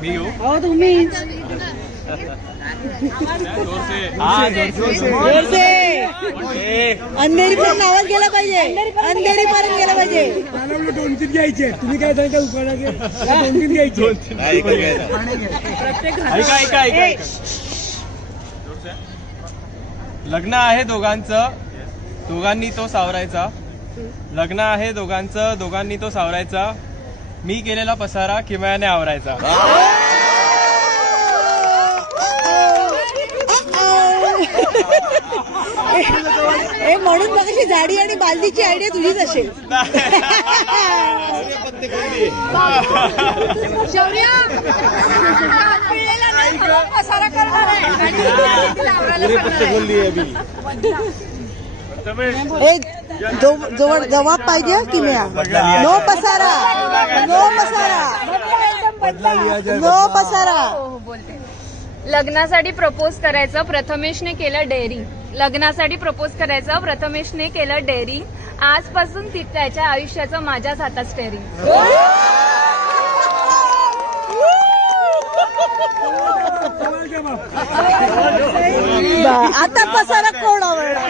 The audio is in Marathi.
मी घेऊ तुम्ही अंधेरी पर्यंत आवाज गेला पाहिजे अंधेरी पर्यंत गेला पाहिजे 2-3 घ्यायचे तुम्ही काय सांगता उखाणा 2-3 घ्यायचे ऐका लग्न आहे दोघांचं दोघांनी तो सावरायचा लग्न आहे दोघांचं दोघांनी तो सावरायचा मी केलेला पसारा किमयाने आवरायचा म्हणून बघाशी झाडी आणि बालदीची आयडिया तुझीच असेल जवाब पाहिजे की नो पसारा नो पसारा नो पसारा लग्नासाठी प्रपोज करायचं प्रथमेशने केलं डेअरी लग्नासाठी प्रपोज करायचं प्रथमेशने केलं डेअरी आजपासून त्याच्या आयुष्याचं माझ्याच हातात स्टेअरिंग आता पसारा कोण आवडला